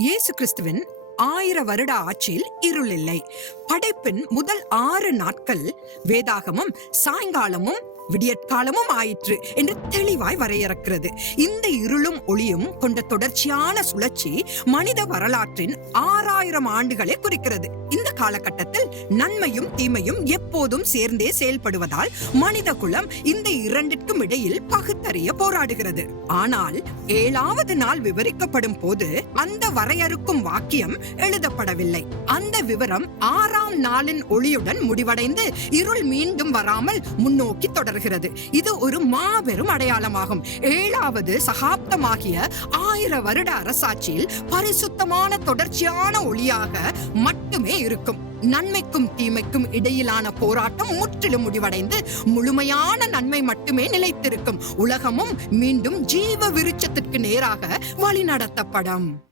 இயேசு கிறிஸ்துவின் ஆயிர வருட ஆட்சியில் இருள் இல்லை படைப்பின் முதல் ஆறு நாட்கள் வேதாகமும் சாயங்காலமும் விடியற்காலமும் ஆயிற்று என்று தெளிவாய் வரையறுக்கிறது. இந்த இருளும் ஒளியும் கொண்ட தொடர்ச்சியான சுழற்சி மனித வரலாற்றின் ஆறாயிரம் ஆண்டுகளை குறிக்கிறது. காலகட்டத்தில் நன்மையும் தீமையும் எப்போதும் சேர்ந்தே செயல்படுவதால் மனித குலம் இந்த இரண்டிற்கும் இடையில் பகுத்தறிய போராடுகிறது. ஆனால் ஏழாவது நாள் விவரிக்கப்படும் போது அந்த வரையறுக்கும் வாக்கியம் எழுதப்படவில்லை. அந்த விவரம் ஆறாம் நாளின் ஒளியுடன் முடிவடைந்து இருள் மீண்டும் வராமல் முன்னோக்கி தொடர்கிறது. இது ஒரு மாபெரும் அடையாளமாகும். ஏழாவது சகாப்தமாகிய ஆயிர வருட அரசாட்சியில் பரிசுத்தமான தொடர்ச்சியான ஒளியாக மட்டுமே இருக்கும். நன்மைக்கும் தீமைக்கும் இடையிலான போராட்டம் முற்றிலும் முடிவடைந்து முழுமையான நன்மை மட்டுமே நிலைத்திருக்கும். உலகமும் மீண்டும் ஜீவ விருட்சத்திற்கு நேராக வழிநடத்தப்படும்.